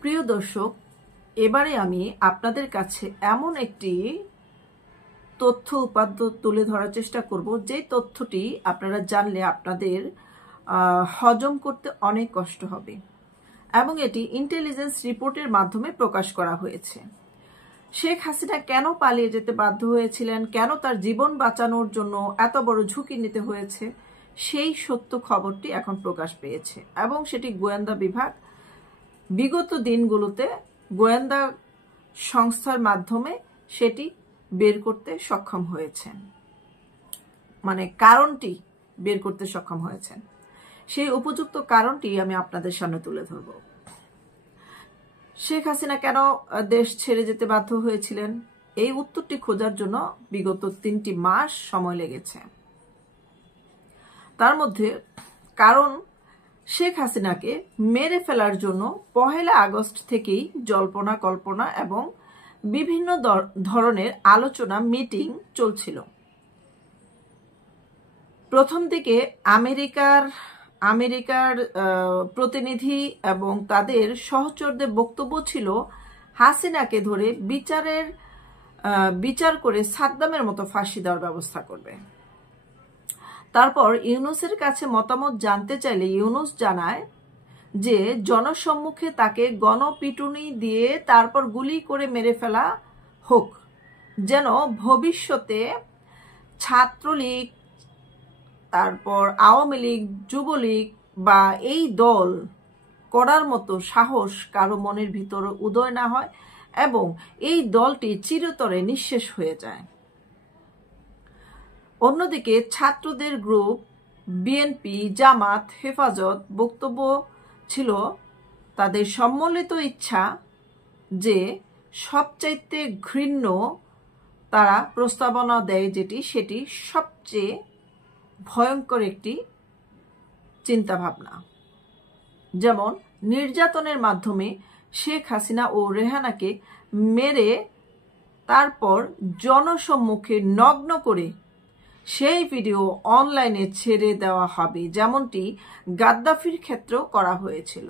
প্রিয় দর্শক, এবারে আমি আপনাদের কাছে এমন একটি তথ্য উপাত্ত তুলে ধরার চেষ্টা করব, যে তথ্যটি আপনারা জানলে আপনাদের হজম করতে অনেক কষ্ট হবে এবং এটি ইন্টেলিজেন্স রিপোর্টের মাধ্যমে প্রকাশ করা হয়েছে। শেখ হাসিনা কেন পালিয়ে যেতে বাধ্য হয়েছিলেন, কেন তার জীবন বাঁচানোর জন্য এত বড় ঝুঁকি নিতে হয়েছে, সেই সত্য খবরটি এখন প্রকাশ পেয়েছে এবং সেটি গোয়েন্দা বিভাগ বিগত দিনগুলোতে গোয়েন্দা সংস্থার মাধ্যমে সেটি বের করতে সক্ষম হয়েছেন, মানে কারণটি বের করতে সক্ষম হয়েছেন। সেই উপযুক্ত কারণটি আমি আপনাদের সামনে তুলে ধরব। শেখ হাসিনা কেন দেশ ছেড়ে যেতে বাধ্য হয়েছিলেন, এই উত্তরটি খোঁজার জন্য বিগত 3টি মাস সময় লেগেছে। তার মধ্যে কারণ, শেখ হাসিনাকে মেরে ফেলার জন্য 1 আগস্ট থেকেই জল্পনা কল্পনা এবং বিভিন্ন ধরনের আলোচনা মিটিং চলছিল। প্রথম দিকে আমেরিকার প্রতিনিধি এবং তাদের সহচরদের বক্তব্য ছিল হাসিনাকে ধরে বিচার করে সাদ্দামের মতো ফাঁসি দেওয়ার ব্যবস্থা করবে। তারপর ইউনূসের কাছে মতামত জানতে চাইলে ইউনূস জানায় যে জনসম্মুখে তাকে গণপিটুনি দিয়ে তারপর গুলি করে মেরে ফেলা হোক, যেন ভবিষ্যতে ছাত্রলীগ, তারপর আওয়ামী লীগ, যুবলীগ বা এই দল করার মতো সাহস কারো মনের ভিতরে উদয় না হয় এবং এই দলটি চিরতরে নিঃশেষ হয়ে যায়। অন্যদিকে ছাত্রদের গ্রুপ বিএনপি, জামাত, হেফাজত বক্তব্য ছিল তাদের সম্মিলিত ইচ্ছা যে সবচাইতে ঘৃণ্য তারা প্রস্তাবনা দেয় সেটি সবচেয়ে ভয়ঙ্কর একটি চিন্তাভাবনা, যেমন নির্যাতনের মাধ্যমে শেখ হাসিনা ও রেহানাকে মেরে তারপর জনসম্মুখে নগ্ন করে সেই ভিডিও অনলাইনে ছেড়ে দেওয়া হবে, যেমনটি গাদ্দাফির ক্ষেত্রেও করা হয়েছিল।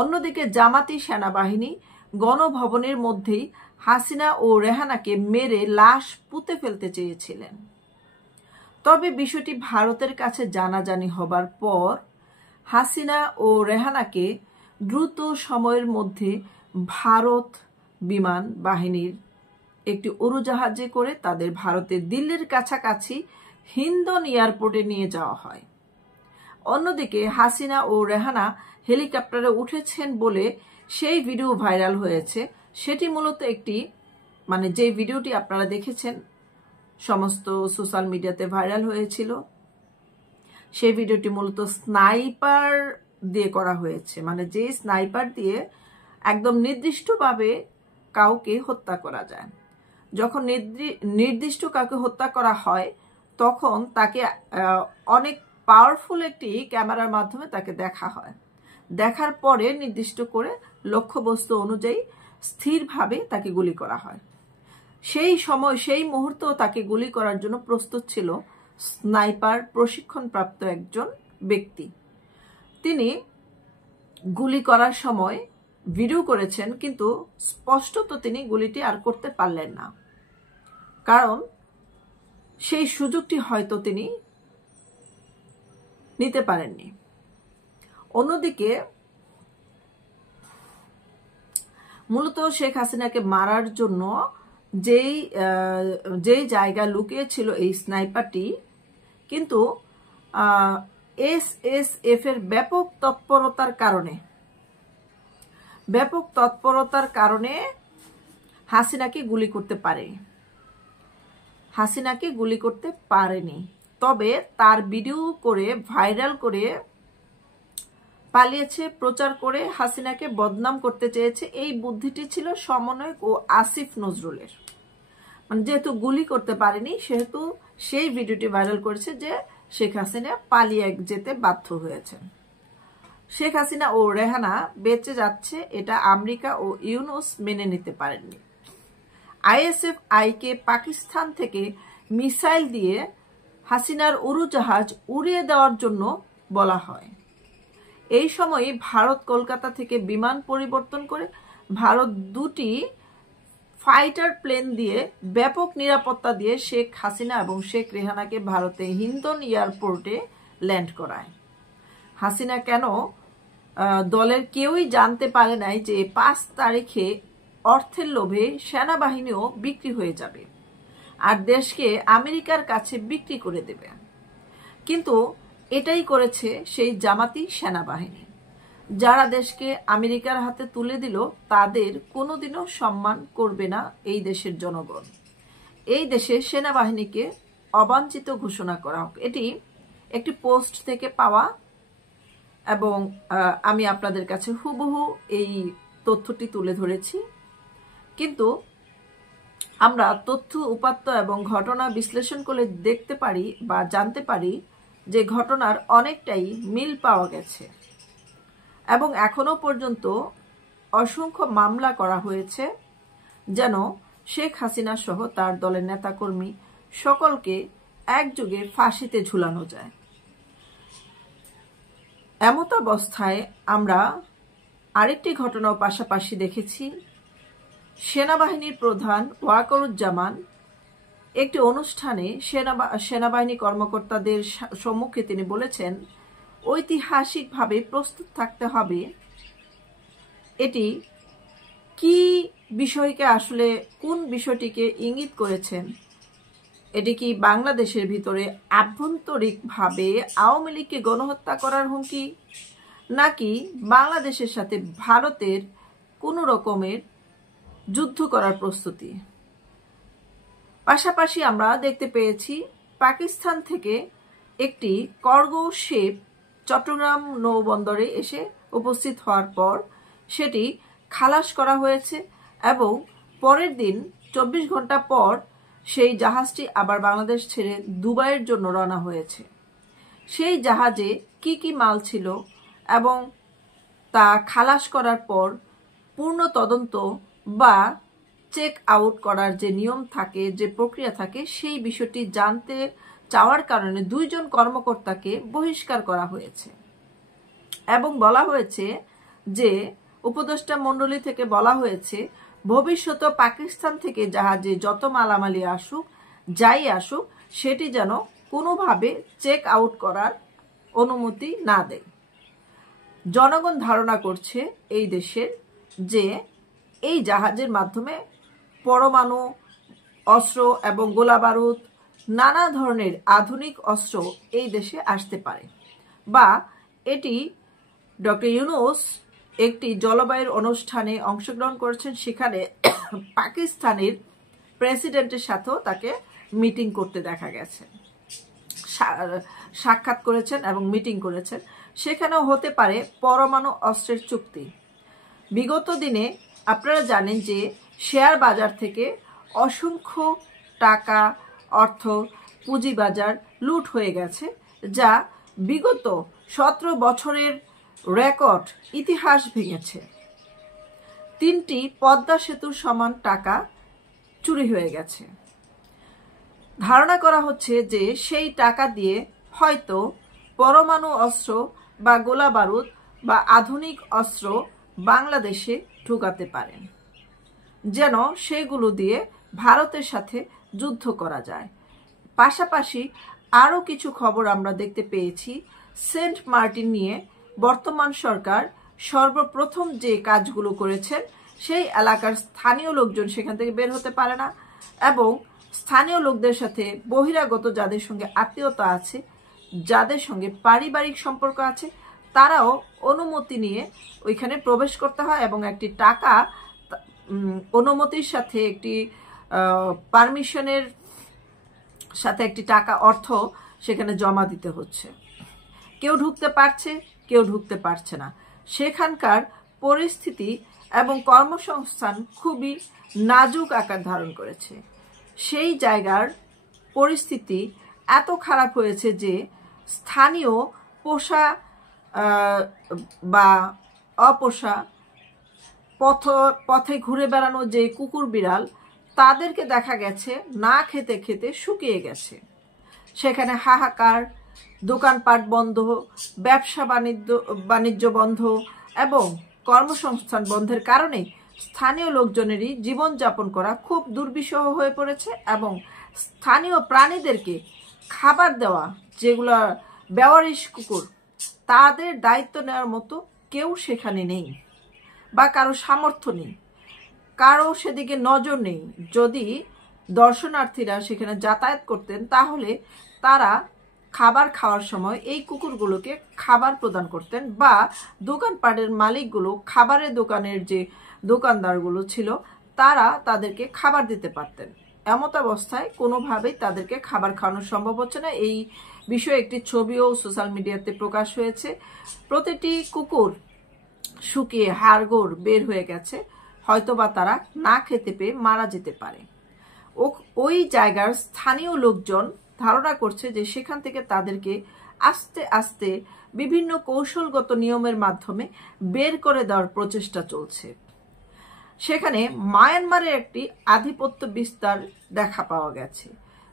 অন্যদিকে জামাতি সেনাবাহিনী গণভবনের মধ্যেই হাসিনা ও রেহানাকে মেরে লাশ পুঁতে ফেলতে চেয়েছিলেন। তবে বিষয়টি ভারতের কাছে জানাজানি হবার পর হাসিনা ও রেহানাকে দ্রুত সময়ের মধ্যে ভারত বিমান বাহিনীর একটি উড়োজাহাজে করে তাদের ভারতের দিল্লির কাছাকাছি হিন্দন এয়ারপোর্টে নিয়ে যাওয়া হয়। অন্যদিকে হাসিনা ও রেহানা হেলিকপ্টারে উঠেছেন বলে সেই ভিডিও ভাইরাল হয়েছে। সেটি মূলত একটি, মানে যে ভিডিওটি আপনারা দেখেছেন সমস্ত সোশ্যাল মিডিয়াতে ভাইরাল হয়েছিল, সেই ভিডিওটি মূলত স্নাইপার দিয়ে করা হয়েছে, মানে যে স্নাইপার দিয়ে একদম নির্দিষ্টভাবে কাউকে হত্যা করা যায়। যখন নির্দিষ্ট কাউকে হত্যা করা হয় তখন তাকে অনেক পাওয়ারফুল একটি ক্যামেরার মাধ্যমে তাকে দেখা হয়, দেখার পরে নির্দিষ্ট করে লক্ষ্যবস্তু অনুযায়ী স্থিরভাবে তাকে গুলি করা হয়। সেই মুহূর্তেও তাকে গুলি করার জন্য প্রস্তুত ছিল স্নাইপার প্রশিক্ষণপ্রাপ্ত একজন ব্যক্তি। তিনি গুলি করার সময় ভিডিও করেছেন, কিন্তু স্পষ্টত তিনি গুলিটি আর করতে পারলেন না, কারণ সেই সুযোগটি হয়তো তিনি নিতে পারেননি। অন্যদিকে মূলত শেখ হাসিনাকে মারার জন্য যেই জায়গায় লুকিয়েছিল এই স্নাইপারটি, কিন্তু এসএসএফ এর ব্যাপক তৎপরতার কারণে হাসিনাকে গুলি করতে পারেনি। তবে তার ভিডিও করে ভাইরাল করে পালিয়েছে, প্রচার করে হাসিনাকে বদনাম করতে চেয়েছে। এই বুদ্ধিটি ছিল সমন্বয়ক ও আসিফ নজরুলের। মানে যেহেতু গুলি করতে পারেনি সেহেতু সেই ভিডিওটি ভাইরাল করেছে যে শেখ হাসিনা পালিয়ে যেতে বাধ্য হয়েছেন। শেখ হাসিনা ও রেহানা বেঁচে যাচ্ছে, এটা আমেরিকা ও ইউনূস মেনে নিতে পারেননি। আইএসএফ-আইকে পাকিস্তান থেকে মিসাইল দিয়ে হাসিনার উড়োজাহাজ উড়িয়ে দেওয়ার জন্য বলা হয়। এই সময়ই ভারত কলকাতা থেকে বিমান পরিবর্তন করে ভারত 2টি ফাইটার প্লেন দিয়ে ব্যাপক নিরাপত্তা দিয়ে শেখ হাসিনা এবং শেখ রেহানাকে ভারতে হিন্দন এয়ারপোর্টে ল্যান্ড করায়। হাসিনা কেন দলের কেউই জানতে পারে নাই যে 5 তারিখে অর্থের লোভে সেনাবাহিনীও বিক্রি হয়ে যাবে আর দেশকে আমেরিকার কাছে বিক্রি করে দেবে। কিন্তু এটাই করেছে সেই জামাতি সেনাবাহিনী, যারা দেশকে আমেরিকার হাতে তুলে দিল তাদের কোনোদিনও সম্মান করবে না এই দেশের জনগণ। এই দেশের সেনাবাহিনীকে অবাঞ্ছিত ঘোষণা করা হোক, এটি একটি পোস্ট থেকে পাওয়া এবং আমি আপনাদের কাছে হুবহু এই তথ্যটি তুলে ধরেছি। কিন্তু আমরা তথ্য উপাত্ত এবং ঘটনা বিশ্লেষণ করে দেখতে পারি বা জানতে পারি যে ঘটনার অনেকটাই মিল পাওয়া গেছে এবং এখনো পর্যন্ত অসংখ্য মামলা করা হয়েছে যেন শেখ হাসিনা সহ তার দলের নেতাকর্মী সকলকে একযোগে ফাঁসিতে ঝুলানো যায়। এমত অবস্থায় আমরা আরেকটি ঘটনাও পাশাপাশি দেখেছি। সেনাবাহিনীর প্রধান ওয়াকারুজ্জামান একটি অনুষ্ঠানে সেনাবাহিনী কর্মকর্তাদের সম্মুখে তিনি বলেছেন, ঐতিহাসিকভাবে প্রস্তুত থাকতে হবে। এটি কি বিষয়কে আসলে কোন বিষয়টিকে ইঙ্গিত করেছেন? এটি কি বাংলাদেশের ভিতরে আভ্যন্তরিকভাবে আওয়ামী লীগকে গণহত্যা করার হুমকি, নাকি বাংলাদেশের সাথে ভারতের কোনো রকমের যুদ্ধ করার প্রস্তুতি? পাশাপাশি আমরা দেখতে পেয়েছি পাকিস্তান থেকে একটি কার্গো শিপ চট্টগ্রাম নৌবন্দরে এসে উপস্থিত হওয়ার পর সেটি খালাস করা হয়েছে এবং পরের দিন 24 ঘন্টা পর সেই জাহাজটি আবার বাংলাদেশ ছেড়ে দুবাইয়ের জন্য রওনা হয়েছে। সেই জাহাজে কি কি মাল ছিল এবং তা খালাস করার পর পূর্ণ তদন্ত বা চেক আউট করার যে নিয়ম থাকে, যে প্রক্রিয়া থাকে, সেই বিষয়টি জানতে চাওয়ার কারণে 2 জন কর্মকর্তাকে বহিষ্কার করা হয়েছে এবং বলা হয়েছে যে উপদেষ্টা মণ্ডলী থেকে বলা হয়েছে ভবিষ্যতে পাকিস্তান থেকে জাহাজে যত মালামালি আসুক, যাই আসুক, সেটি যেন কোনোভাবে চেক আউট করার অনুমতি না দেয়। জনগণ ধারণা করছে এই দেশের যে এই জাহাজের মাধ্যমে পরমাণু অস্ত্র এবং গোলাবারুদ, নানা ধরনের আধুনিক অস্ত্র এই দেশে আসতে পারে, বা এটি ডক্টর ইউনূস একটি জলবায়ুর অনুষ্ঠানে অংশগ্রহণ করেছেন, সেখানে পাকিস্তানের প্রেসিডেন্টের সাথেও তাকে মিটিং করতে দেখা গেছে, সাক্ষাৎ করেছেন এবং মিটিং করেছেন। সেখানেও হতে পারে পরমাণু অস্ত্রের চুক্তি। বিগত দিনে আপনারা জানেন যে শেয়ার বাজার থেকে অসংখ্য টাকা, অর্থ, পুঁজিবাজার লুট হয়ে গেছে, যা বিগত 17 বছরের রেকর্ড ইতিহাস ভেঙেছে। 3টি পদ্মা সেতুর সমান টাকা চুরি হয়ে গেছে। ধারণা করা হচ্ছে যে সেই টাকা দিয়ে হয়তো পরমাণু অস্ত্র বা গোলা বারুদ বা আধুনিক অস্ত্র বাংলাদেশে ঢুকাতে পারেন, যেন সেগুলো দিয়ে ভারতের সাথে যুদ্ধ করা যায়। পাশাপাশি আরও কিছু খবর আমরা দেখতে পেয়েছি। সেন্ট মার্টিন নিয়ে বর্তমান সরকার সর্বপ্রথম যে কাজগুলো করেছেন, সেই এলাকার স্থানীয় লোকজন সেখান থেকে বের হতে পারে না এবং স্থানীয় লোকদের সাথে বহিরাগত যাদের সঙ্গে আত্মীয়তা আছে, যাদের সঙ্গে পারিবারিক সম্পর্ক আছে, তারাও অনুমতি নিয়ে ওইখানে প্রবেশ করতে হয় এবং একটি টাকা, অনুমতির সাথে একটি পারমিশনের সাথে একটি টাকা, অর্থ সেখানে জমা দিতে হচ্ছে। কেউ ঢুকতে পারছে, কেউ ঢুকতে পারছে না। সেখানকার পরিস্থিতি এবং কর্মসংস্থান খুবই নাজুক আকার ধারণ করেছে। সেই জায়গার পরিস্থিতি এত খারাপ হয়েছে যে স্থানীয় পোষা বা অপোষা পথে ঘুরে বেড়ানো যে কুকুর বিড়াল, তাদেরকে দেখা গেছে না খেতে খেতে শুকিয়ে গেছে। সেখানে হাহাকার, দোকানপাট বন্ধ, ব্যবসা বাণিজ্য বন্ধ এবং কর্মসংস্থান বন্ধের কারণে স্থানীয় লোকজনেরই জীবনযাপন করা খুব দুর্বিষহ হয়ে পড়েছে এবং স্থানীয় প্রাণীদেরকে খাবার দেওয়া, যেগুলো বেওয়ারিশ কুকুর, তাদের দায়িত্ব নেওয়ার মতো কেউ সেখানে নেই বা কারো সামর্থ্য নেই, কারো সেদিকে নজর নেই। যদি দর্শনার্থীরা সেখানে যাতায়াত করতেন তাহলে তারা খাবার খাওয়ার সময় এই কুকুরগুলোকে খাবার প্রদান করতেন বা দোকানপাটের মালিকগুলো, খাবারের দোকানের যে দোকানদারগুলো ছিল, তারা তাদেরকে খাবার দিতে পারতেন। এমত অবস্থায় কোনোভাবেই তাদেরকে খাবার খাওয়ানো সম্ভব হচ্ছে না। এই বিষয়ে একটি ছবিও সোশ্যাল মিডিয়াতে প্রকাশ হয়েছে। প্রতিটি কুকুর শুকিয়ে হাড়গোড় বের হয়ে গেছে, হয়তোবা তারা না খেতে পেয়ে মারা যেতে পারে। ওই জায়গার স্থানীয় লোকজন ধারণা করছে যে সেখান থেকে তাদেরকে আস্তে আস্তে বিভিন্ন কৌশলগত নিয়মের মাধ্যমে বের করে দেওয়ার প্রচেষ্টা চলছে। সেখানে মায়ানমারের একটি আধিপত্য বিস্তার দেখা পাওয়া গেছে।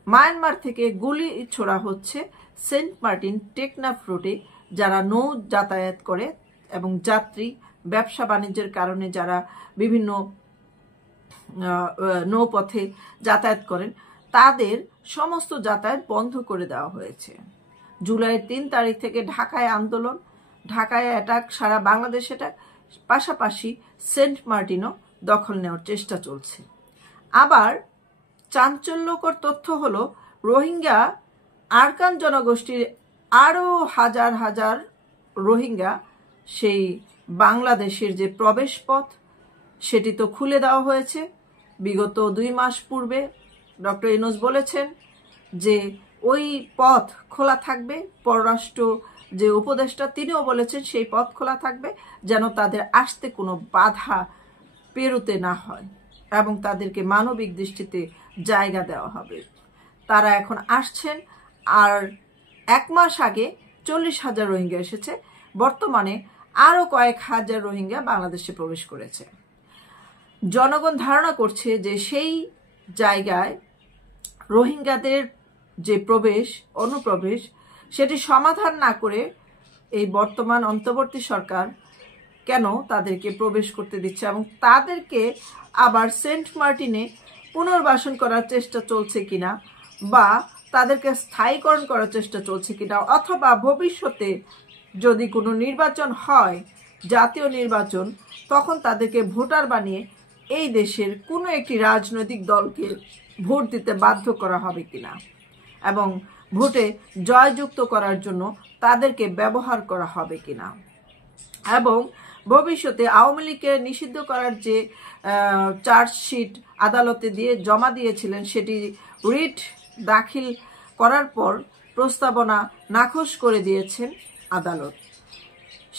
মায়ানমার থেকে গুলি ছোড়া হচ্ছে সেন্ট মার্টিন টেকনাফ রুটে যারা নৌ যাতায়াত করে এবং যাত্রী, ব্যবসা বাণিজ্যের কারণে যারা বিভিন্ন নৌপথে যাতায়াত করেন, তাদের সমস্ত যাতায়াত বন্ধ করে দেওয়া হয়েছে। জুলাইয়ের 3 তারিখ থেকে ঢাকায় আন্দোলন, ঢাকায় অ্যাটাক, সারা বাংলাদেশ অ্যাটাক, পাশাপাশি সেন্ট মার্টিনও দখল নেওয়ার চেষ্টা চলছে। আবার চাঞ্চল্যকর তথ্য হলো, রোহিঙ্গা আরকান জনগোষ্ঠীর আরও হাজার হাজার রোহিঙ্গা সেই বাংলাদেশের যে প্রবেশ পথ সেটি তো খুলে দেওয়া হয়েছে। বিগত 2 মাস পূর্বে ডক্টর ইউনূস বলেছেন যে ওই পথ খোলা থাকবে। পররাষ্ট্র যে উপদেষ্টা তিনিও বলেছেন সেই পথ খোলা থাকবে, যেন তাদের আসতে কোনো বাধা পেরোতে না হয় এবং তাদেরকে মানবিক দৃষ্টিতে জায়গা দেওয়া হবে। তারা এখন আসছেন। আর 1 মাস আগে 40,000 রোহিঙ্গা এসেছে, বর্তমানে আরও কয়েক হাজার রোহিঙ্গা বাংলাদেশে প্রবেশ করেছে। জনগণ ধারণা করছে যে সেই জায়গায় রোহিঙ্গাদের যে অনুপ্রবেশ সেটি সমাধান না করে এই বর্তমান অন্তর্বর্তী সরকার কেন তাদেরকে প্রবেশ করতে দিচ্ছে এবং তাদেরকে আবার সেন্ট মার্টিনে পুনর্বাসন করার চেষ্টা চলছে কিনা বা তাদেরকে স্থায়ীকরণ করার চেষ্টা চলছে কিনা, অথবা ভবিষ্যতে যদি কোনো নির্বাচন হয়, জাতীয় নির্বাচন, তখন তাদেরকে ভোটার বানিয়ে এই দেশের কোনো একটি রাজনৈতিক দলকে ভোট দিতে বাধ্য করা হবে কিনা এবং ভোটে জয়যুক্ত করার জন্য তাদেরকে ব্যবহার করা হবে কিনা, এবং ভবিষ্যতে আওয়ামী লীগকে নিষিদ্ধ করার যে চার্জশিট আদালতে দিয়ে জমা দিয়েছিলেন সেটি রিট দাখিল করার পর প্রস্তাবনা নাকচ করে দিয়েছেন আদালত।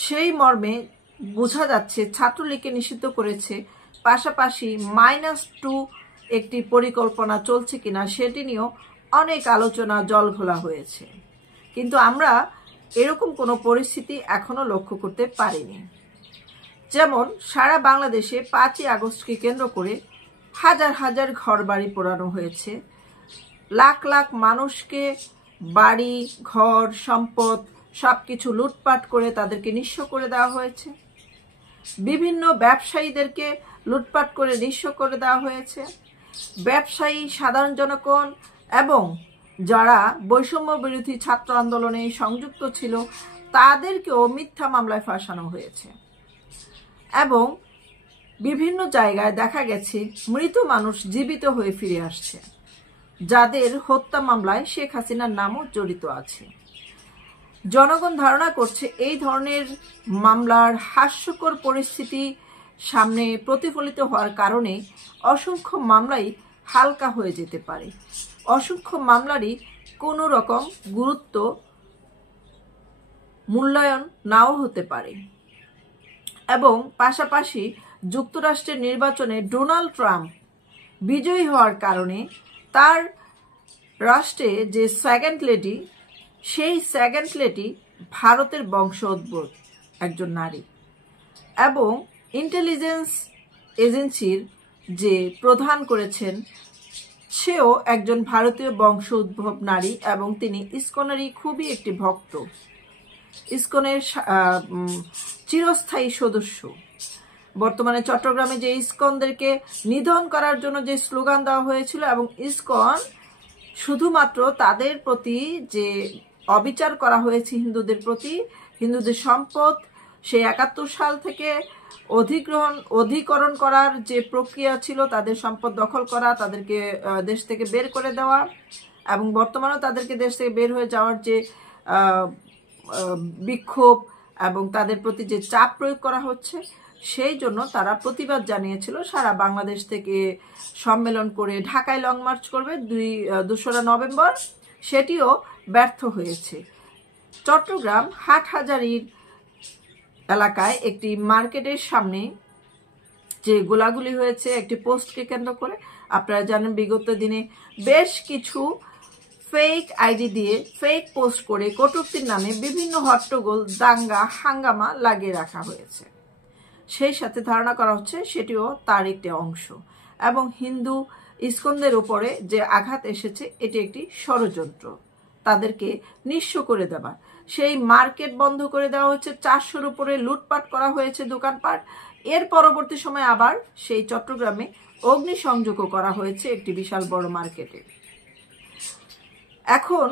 সেই মর্মে বোঝা যাচ্ছে ছাত্রলীগকে নিষিদ্ধ করেছে, পাশাপাশি -2 একটি পরিকল্পনা চলছে কিনা সেটি নিয়েও অনেক আলোচনা জলঘোলা হয়েছে। কিন্তু আমরা এরকম কোনো পরিস্থিতি এখনো লক্ষ্য করতে পারিনি। যেমন সারা বাংলাদেশে 5ই আগস্টকে কেন্দ্র করে হাজার হাজার ঘর বাড়ি পোড়ানো হয়েছে, লাখ লাখ মানুষকে বাড়ি ঘর সম্পদ সবকিছু লুটপাট করে তাদেরকে নিঃস্ব করে দেওয়া হয়েছে, বিভিন্ন ব্যবসায়ীদেরকে লুটপাট করে নিঃস্ব করে দেওয়া হয়েছে। ব্যবসায়ী, সাধারণ জনগণ এবং যারা বৈষম্য বিরোধী ছাত্র আন্দোলনে সংযুক্ত ছিল তাদেরকেও মিথ্যা মামলায় ফাঁসানো হয়েছে এবং বিভিন্ন জায়গায় দেখা গেছে মৃত মানুষ জীবিত হয়ে ফিরে আসছে, যাদের হত্যা মামলায় শেখ হাসিনার নামও জড়িত আছে। জনগণ ধারণা করছে এই ধরনের মামলার হাস্যকর পরিস্থিতি সামনে প্রতিফলিত হওয়ার কারণে অসংখ্য মামলাই হালকা হয়ে যেতে পারে, অসংখ্য মামলারই কোনো রকম গুরুত্ব মূল্যায়ন নাও হতে পারে। এবং পাশাপাশি যুক্তরাষ্ট্রের নির্বাচনে ডোনাল্ড ট্রাম্প বিজয়ী হওয়ার কারণে তার রাষ্ট্রে যে সেকেন্ড লেডি, সেই সেকেন্ড লেডি ভারতের বংশোদ্ভূত একজন নারী এবং ইন্টেলিজেন্স এজেন্সির যে প্রধান করেছেন সেও একজন ভারতীয় বংশ উদ্ভব নারী এবং তিনি ইসকনেরই খুবই একটি ভক্ত, ইসকনের চিরস্থায়ী সদস্য। বর্তমানে চট্টগ্রামে যে ইসকনদেরকে নিধন করার জন্য যে স্লোগান দেওয়া হয়েছিল এবং ইসকন শুধুমাত্র তাদের প্রতি যে অবিচার করা হয়েছে হিন্দুদের প্রতি, হিন্দুদের সম্পদ সেই 71 সাল থেকে অধিকরণ করার যে প্রক্রিয়া ছিল, তাদের সম্পদ দখল করা, তাদেরকে দেশ থেকে বের করে দেওয়া এবং বর্তমানেও তাদেরকে দেশ থেকে বের হয়ে যাওয়ার যে বিক্ষোভ এবং তাদের প্রতি যে চাপ প্রয়োগ করা হচ্ছে, সেই জন্য তারা প্রতিবাদ জানিয়েছিল। সারা বাংলাদেশ থেকে সম্মেলন করে ঢাকায় লং মার্চ করবে 2রা নভেম্বর, সেটিও ব্যর্থ হয়েছে। চট্টগ্রাম হাটহাজারীর এলাকায় একটি মার্কেটের সামনে যে গোলাগুলি হয়েছে একটি পোস্টকে কেন্দ্র করে, আপনারা জানেন বিগত দিনে বেশ কিছু ফেক আইডি দিয়ে ফেক পোস্ট করে কটূক্তির নামে বিভিন্ন হট্টগোল, দাঙ্গা, হাঙ্গামা লাগিয়ে রাখা হয়েছে। সেই সাথে ধারণা করা হচ্ছে সেটিও তার একটি অংশ এবং হিন্দু ইসকনদের উপরে যে আঘাত এসেছে এটি একটি ষড়যন্ত্র, তাদেরকে নিঃস্ব করে দেওয়া। সেই মার্কেট বন্ধ করে দেওয়া হচ্ছে, 400-র উপরে লুটপাট করা হয়েছে দোকানপাট। এর পরবর্তী সময় আবার সেই চট্টগ্রামে অগ্নিসংযোগও করা হয়েছে একটি বিশাল বড় মার্কেটে। এখন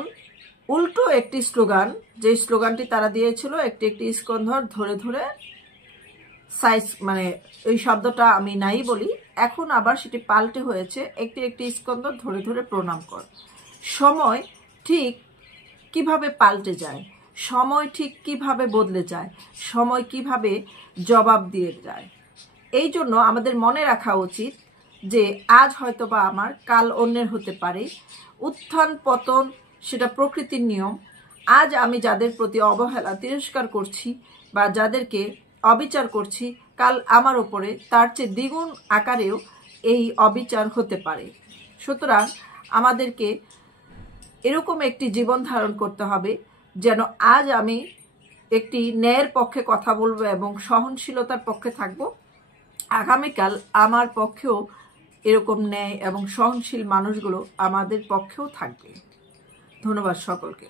উল্টো একটি স্লোগান, যে স্লোগানটি তারা দিয়েছিল একটি ইসকন ধরে ধরে সাইজ, মানে এই শব্দটা আমি নাই বলি, এখন আবার সেটি পাল্টে হয়েছে একটি ইসকন্দর ধরে ধরে প্রণাম কর। সময় ঠিক কিভাবে পাল্টে যায়, সময় ঠিক কিভাবে বদলে যায়, সময় কিভাবে জবাব দিয়ে যায়, এই জন্য আমাদের মনে রাখা উচিত যে আজ হয়তো বা আমার, কাল অন্যের হতে পারে। উত্থান পতন সেটা প্রকৃতির নিয়ম। আজ আমি যাদের প্রতি অবহেলা, তিরস্কার করছি বা যাদেরকে অবিচার করছি, কাল আমার ওপরে তার চেয়ে দ্বিগুণ আকারেও এই অবিচার হতে পারে। সুতরাং আমাদেরকে এরকম একটি জীবন ধারণ করতে হবে যেন আজ আমি একটি ন্যায়ের পক্ষে কথা বলবো এবং সহনশীলতার পক্ষে থাকব, আগামীকাল আমার পক্ষেও এরকম ন্যায় এবং সহনশীল মানুষগুলো আমাদের পক্ষেও থাকবে। ধন্যবাদ সকলকে।